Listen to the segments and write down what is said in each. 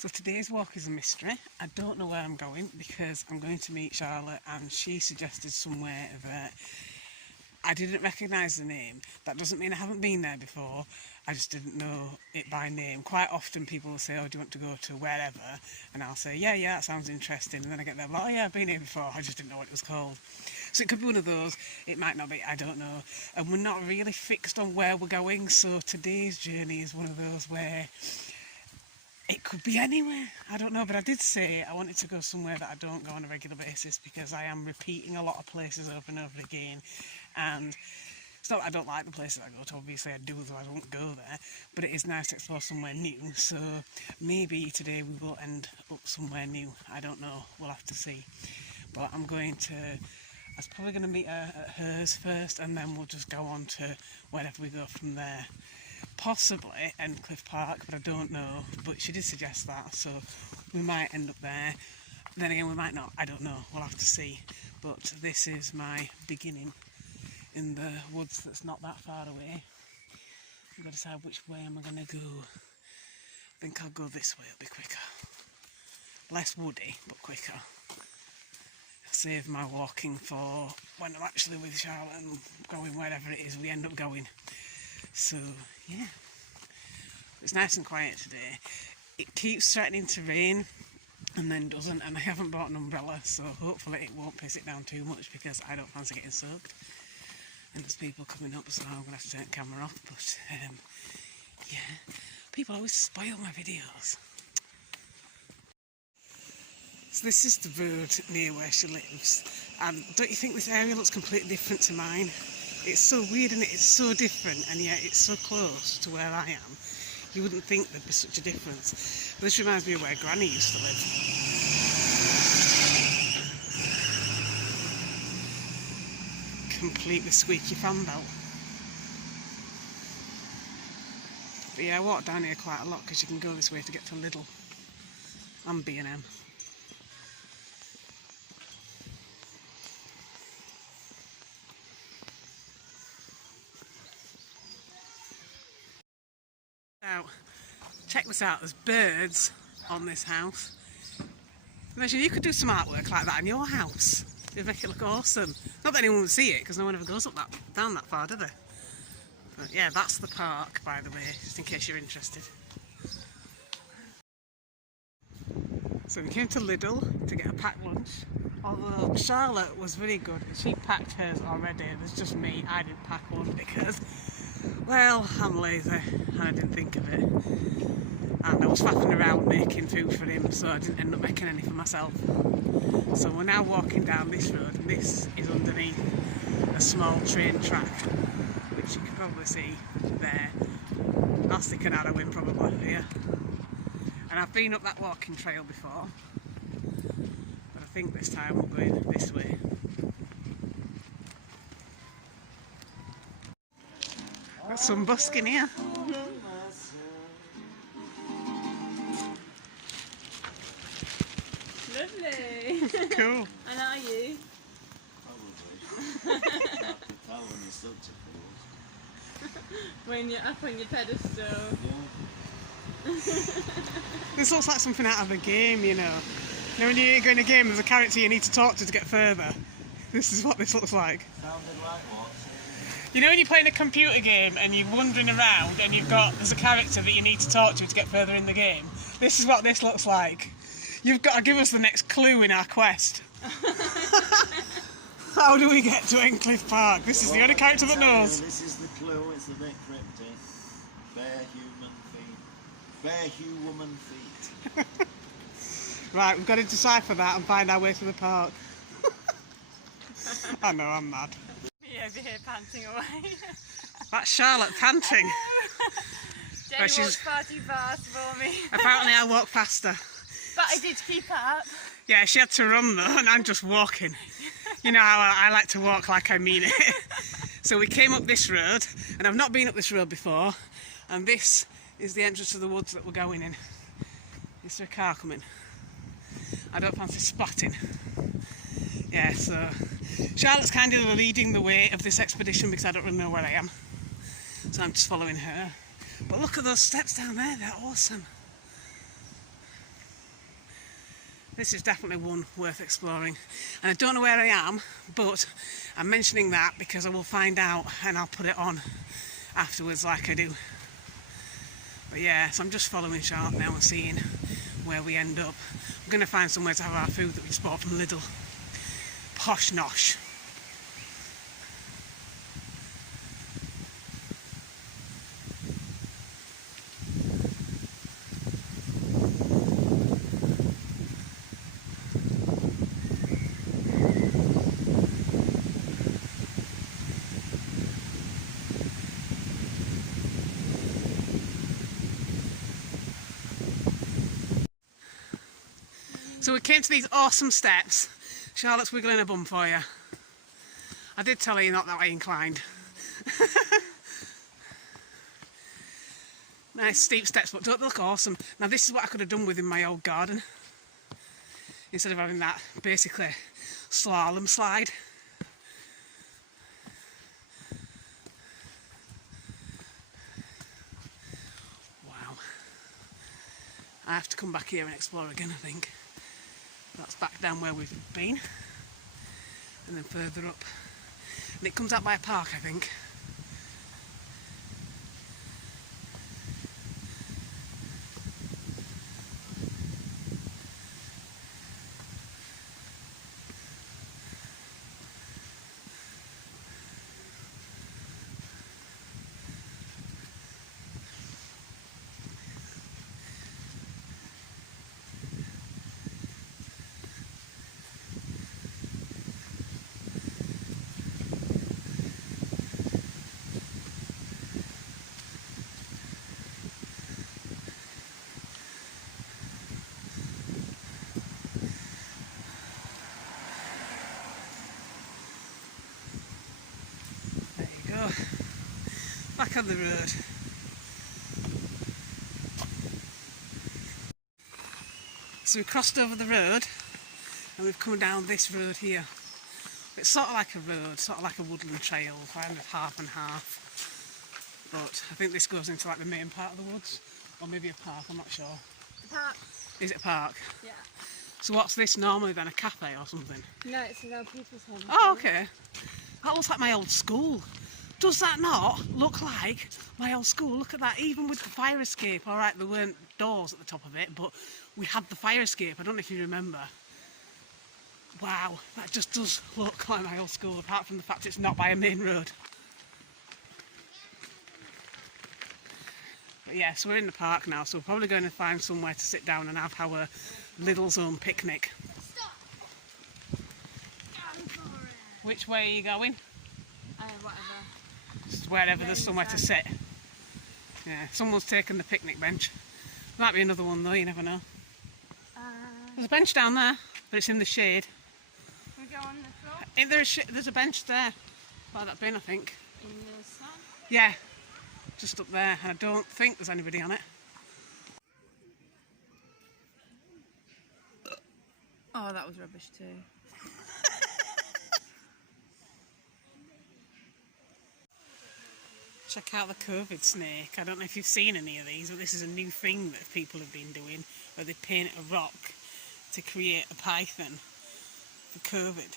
So today's walk is a mystery. I don't know where I'm going because I'm going to meet Charlotte and she suggested somewhere that I didn't recognise the name. That doesn't mean I haven't been there before, I just didn't know it by name. Quite often people will say, oh, do you want to go to wherever? And I'll say, yeah, that sounds interesting. And then I get there, like, oh yeah, I've been here before, I just didn't know what it was called. So it could be one of those, it might not be, I don't know. And we're not really fixed on where we're going, so today's journey is one of those where it could be anywhere, I don't know, but I did say I wanted to go somewhere that I don't go on a regular basis because I am repeating a lot of places over and over again, and it's not that I don't like the places I go to, obviously I do, otherwise I won't go there, but it is nice to explore somewhere new, so maybe today we will end up somewhere new, I don't know, we'll have to see. But I'm going to, I was probably going to meet her at hers first and then we'll just go on to wherever we go from there. Possibly Endcliffe Park, but I don't know, but she did suggest that, so we might end up there. Then again we might not, I don't know, we'll have to see. But this is my beginning in the woods that's not that far away. I've got to decide which way am I going to go. I think I'll go this way, it'll be quicker. Less woody, but quicker. Save my walking for when I'm actually with Charlotte and going wherever it is we end up going. So yeah, it's nice and quiet today. It keeps threatening to rain and then doesn't, and I haven't bought an umbrella, so hopefully it won't piss it down too much because I don't fancy getting soaked. And there's people coming up, so I'm going to have to turn the camera off, but yeah, people always spoil my videos. So this is the road near where she lives, and don't you think this area looks completely different to mine? It's so weird and it's so different, and yet it's so close to where I am. You wouldn't think there'd be such a difference. But this reminds me of where Granny used to live. Completely squeaky fan belt. But yeah, I walk down here quite a lot because you can go this way to get to Lidl and B&M. Now, check this out, there's birds on this house. Imagine you could do some artwork like that in your house. It'd make it look awesome. Not that anyone would see it, because no one ever goes down that far, do they? But yeah, that's the park, by the way, just in case you're interested. So we came to Lidl to get a packed lunch. Although Charlotte was really good, she packed hers already. There's just me, I didn't pack one because, well, I'm lazy and I didn't think of it. And I was faffing around making food for him, so I didn't end up making any for myself. So we're now walking down this road, and this is underneath a small train track, which you can probably see there. I'll stick an arrow in probably here. And I've been up that walking trail before, but I think this time we're going this way. Got some busking here. Lovely. Cool. And are you? Probably. I could tell when you stood to When you're up on your pedestal. yeah. This looks like something out of a game, you know. You know when you go in a game, there's a character you need to talk to get further. This is what this looks like. Sounded like what? You know when you're playing a computer game and you're wandering around and there's a character that you need to talk to get further in the game? This is what this looks like. You've got to give us the next clue in our quest. How do we get to Endcliffe Park? This is the only character that knows. This is the clue, it's a bit cryptic. Bare human feet. Bare human feet. Right, we've got to decipher that and find our way to the park. I know, I'm mad. Me over here panting away. That's Charlotte panting. Jenny walked far too fast for me. Apparently I walk faster. But I did keep up. Yeah, she had to run though, and I'm just walking. You know how I like to walk like I mean it. So we came up this road, and I've not been up this road before, and this is the entrance to the woods that we're going in. Is there a car coming? I don't fancy spotting. Yeah, so Charlotte's kind of leading the way of this expedition because I don't really know where I am. So I'm just following her. But look at those steps down there, they're awesome. This is definitely one worth exploring. And I don't know where I am, but I'm mentioning that because I will find out and I'll put it on afterwards like I do. But yeah, so I'm just following Charlotte now and seeing where we end up. We're going to find somewhere to have our food that we just bought from Lidl. Posh nosh. So we came to these awesome steps. Charlotte's wiggling her bum for you. I did tell her you're not that way inclined. Nice steep steps, but don't they look awesome? Now this is what I could have done within my old garden. Instead of having that basically slalom slide. Wow. I have to come back here and explore again, I think. That's back down where we've been. And then further up. And it comes out by a park, I think. Back on the road. So we crossed over the road and we've come down this road here. It's sort of like a road, sort of like a woodland trail, kind of half and half. But I think this goes into like the main part of the woods, or maybe a park, I'm not sure. The park. Is it a park? Yeah. So what's this normally then, a cafe or something? No, it's an old people's home. Oh, okay. That looks like my old school. Does that not look like my old school? Look at that, even with the fire escape. All right, there weren't doors at the top of it, but we had the fire escape. I don't know if you remember. Wow, that just does look like my old school, apart from the fact it's not by a main road. But yeah, so we're in the park now, so we're probably going to find somewhere to sit down and have our Lidl's own picnic. Which way are you going? Whatever. Just wherever there's somewhere to sit. Yeah, someone's taken the picnic bench. Might be another one though, you never know. There's a bench down there, but it's in the shade. Can we go on the floor? There's a bench there, by that bin I think. In the sun? Yeah, just up there, and I don't think there's anybody on it. Oh, that was rubbish too. Check out the COVID snake. I don't know if you've seen any of these, but this is a new thing that people have been doing, where they paint a rock to create a python for COVID.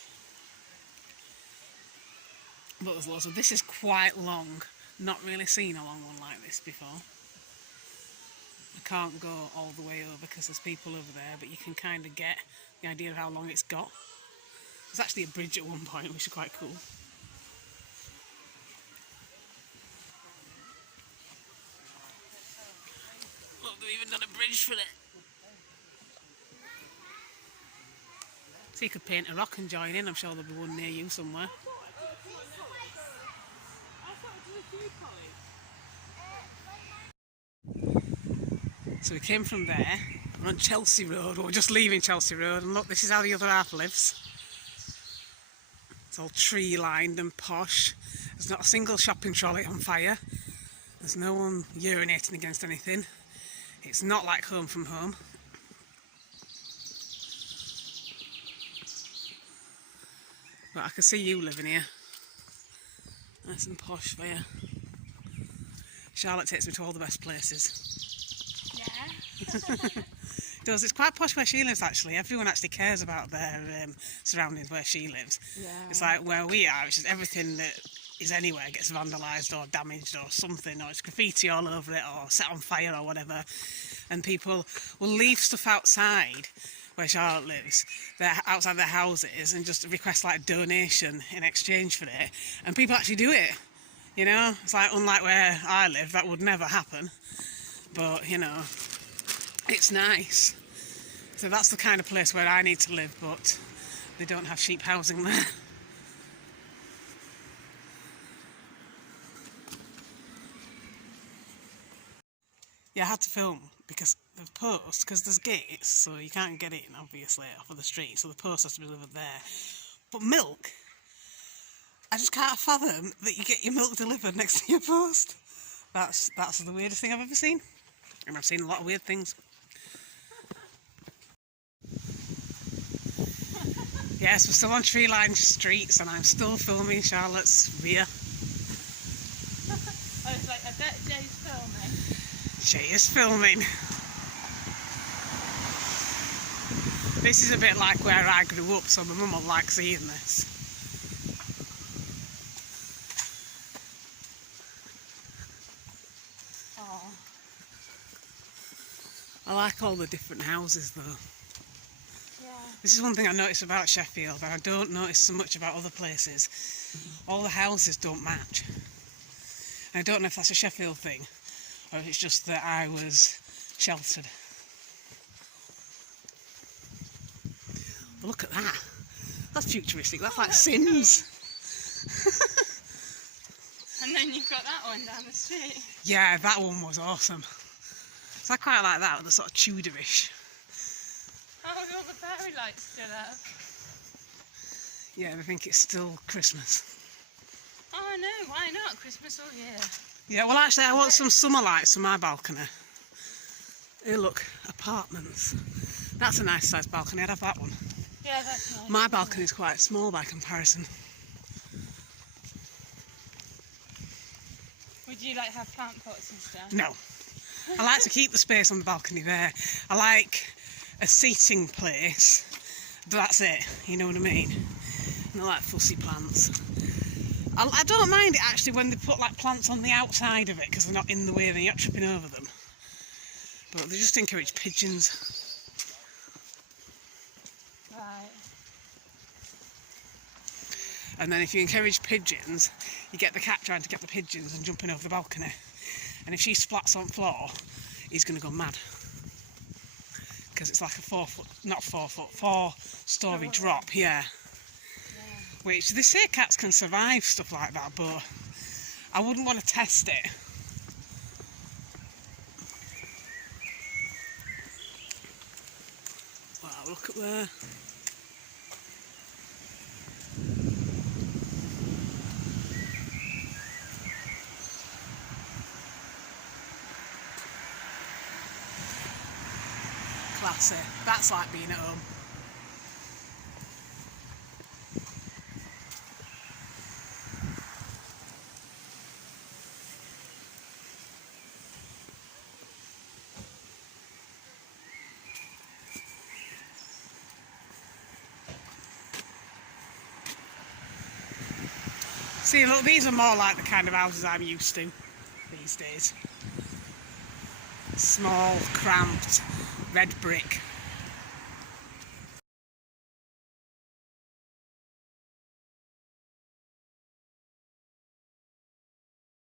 But there's lots of this. Is quite long. Not really seen a long one like this before. I can't go all the way over because there's people over there, but you can kind of get the idea of how long it's got. There's actually a bridge at one point, which is quite cool. Look, they've even done a bridge for it. So you could paint a rock and join in. I'm sure there'll be one near you somewhere. So we came from there, we're on Chelsea Road, we're just leaving Chelsea Road, and look, this is how the other half lives. It's all tree lined and posh. There's not a single shopping trolley on fire. There's no one urinating against anything. It's not like home from home. But I can see you living here. Nice and posh for you. Charlotte takes me to all the best places. Yeah. does. It's quite posh where she lives, actually. Everyone actually cares about their surroundings where she lives. Yeah. It's like where we are, it's just everything that is anywhere gets vandalised or damaged or something, or it's graffiti all over it or set on fire or whatever. And people will leave stuff outside where Charlotte lives, they're outside their houses, and just request like a donation in exchange for it. And people actually do it. You know, it's like, unlike where I live, that would never happen. But, you know, it's nice. So that's the kind of place where I need to live, but they don't have cheap housing there. Yeah, I had to film because the post, because there's gates, so you can't get in, obviously, off of the street, so the post has to be delivered there. But milk, I just can't fathom that you get your milk delivered next to your post. That's the weirdest thing I've ever seen. And I've seen a lot of weird things. Yes, we're still on tree-lined streets and I'm still filming Charlotte's rear. I was like, I bet Jay's filming. She is filming. This is a bit like where I grew up, so my mum will like seeing this. Oh. I like all the different houses though. Yeah. This is one thing I notice about Sheffield and I don't notice so much about other places. All the houses don't match. And I don't know if that's a Sheffield thing or if it's just that I was sheltered. But look at that. That's futuristic. That's like Sims. And then you've got that one down the street. Yeah, that one was awesome. So I quite like that, the sort of Tudorish. Oh, with all the fairy lights still up. Yeah, I think it's still Christmas. Oh no, why not? Christmas all year. Yeah, well actually I want some summer lights for my balcony. Hey look, apartments. That's a nice sized balcony, I'd have that one. Yeah, that's nice. My balcony is quite small by comparison. Would you like have plant pots and stuff? No. I like to keep the space on the balcony there. I like a seating place. That's it, you know what I mean? Not like fussy plants. I don't mind it actually when they put like plants on the outside of it because they're not in the way and you're not tripping over them. But they just encourage pigeons. Right. And then if you encourage pigeons, you get the cat trying to get the pigeons and jumping over the balcony. And if she splats on the floor, he's going to go mad. Because it's like a 4-story drop, yeah. Which they say cats can survive stuff like that, but I wouldn't want to test it. Wow, look at there. Classy. That's like being at home. See, look, these are more like the kind of houses I'm used to these days. Small, cramped, red brick.